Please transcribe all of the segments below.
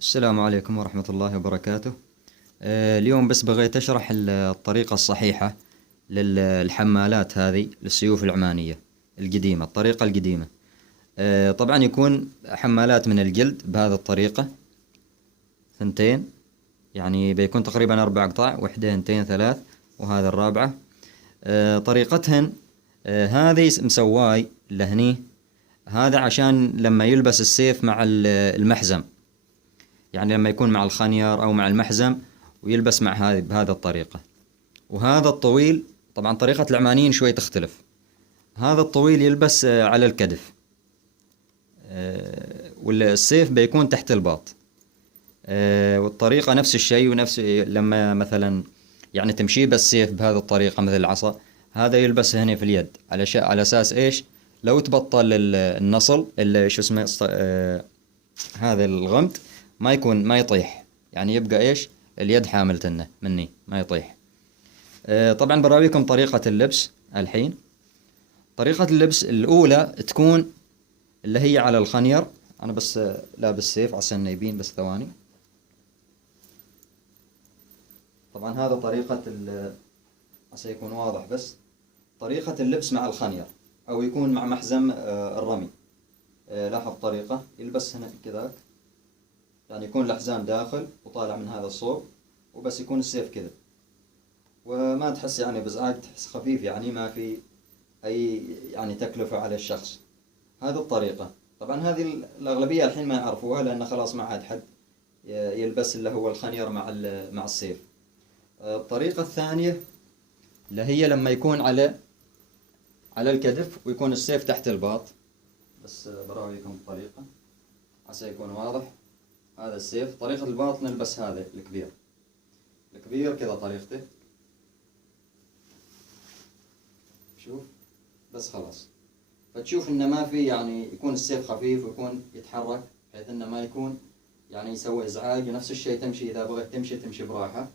السلام عليكم ورحمة الله وبركاته. اليوم بس بغيت أشرح الطريقة الصحيحة للحمالات هذه للسيوف العمانية القديمة، الطريقة القديمة. طبعا يكون حمالات من الجلد بهذه الطريقة، ثنتين، يعني بيكون تقريبا 4 قطع، وحدة، اثنتين، ثلاث، وهذا الرابعة. طريقتهن، هذه مسواي لهني، هذا عشان لما يلبس السيف مع المحزم، يعني لما يكون مع الخنير أو مع المحزم ويلبس مع هذه بهذه الطريقة. وهذا الطويل، طبعا طريقة العمانيين شوي تختلف، هذا الطويل يلبس على الكتف، والسيف بيكون تحت الباط. والطريقة نفس الشيء، ونفس لما مثلا يعني تمشي بالسيف بهذه الطريقة مثل العصا، هذا يلبس هنا في اليد على أساس إيش؟ لو تبطل النصل اللي شو اسمه هذا الغمد ما يطيح، يعني يبقى ايش؟ اليد حاملتنه مني ما يطيح. طبعا براويكم طريقة اللبس الحين. طريقة اللبس الأولى تكون اللي هي على الخنير. أنا بس لابس سيف عشان يبين، بس ثواني. طبعا هذا طريقة عشان يكون واضح، بس طريقة اللبس مع الخنير أو يكون مع محزم الرمي. لاحظ طريقة يلبس هنا كذاك، يعني يكون الحزام داخل وطالع من هذا الصوب، وبس يكون السيف كذا، وما تحس يعني بإزعاج، تحس خفيف، يعني ما في أي يعني تكلفة على الشخص. هذه الطريقة. طبعا هذه الأغلبية الحين ما يعرفوها، لأن خلاص ما عاد حد يلبس اللي هو الخنير مع السيف. الطريقة الثانية اللي هي لما يكون على الكتف ويكون السيف تحت الباط. بس براويكم الطريقة عسى يكون واضح. هذا السيف، طريقة الباط نلبس هذا الكبير كذا طريقته، شوف، بس خلاص. فتشوف انه ما في، يعني يكون السيف خفيف ويكون يتحرك، بحيث انه ما يكون يعني يسوي ازعاج. ونفس الشيء تمشي، اذا بغيت تمشي براحة،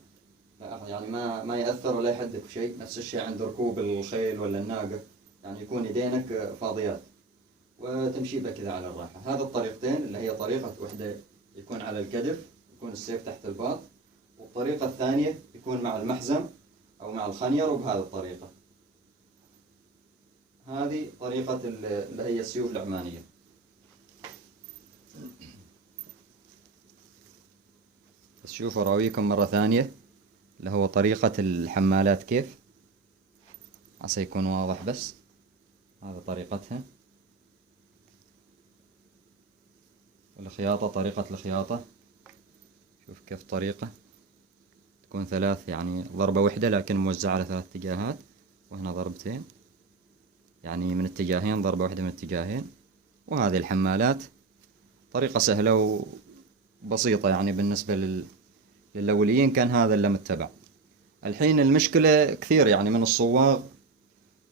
يعني ما يأثر ولا يحدك شيء. نفس الشيء عند ركوب الخيل ولا الناقة، يعني يكون يدينك فاضيات وتمشي بها كذا على الراحة. هذه الطريقتين، اللي هي طريقة وحدة يكون على الكتف يكون السيف تحت الباط، والطريقة الثانية يكون مع المحزم أو مع الخنير وبهذه الطريقة. هذه طريقة اللي هي السيوف العمانية. بس شوفوا أراويكم مرة ثانية اللي هو طريقة الحمالات كيف، عسى يكون واضح. بس هذا طريقتها، والخياطة، طريقة الخياطة شوف كيف طريقة تكون ثلاث، يعني ضربة واحدة لكن موزعة على 3 اتجاهات، وهنا ضربتين، يعني من اتجاهين، ضربة واحدة من اتجاهين. وهذه الحمالات طريقة سهلة وبسيطة، يعني بالنسبة للأوليين كان هذا اللي متبع. الحين المشكلة كثير، يعني من الصواغ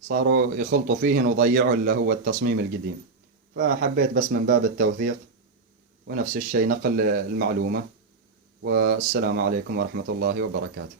صاروا يخلطوا فيهن وضيعوا اللي هو التصميم القديم. فحبيت بس من باب التوثيق، ونفس الشيء نقل المعلومة. والسلام عليكم ورحمة الله وبركاته.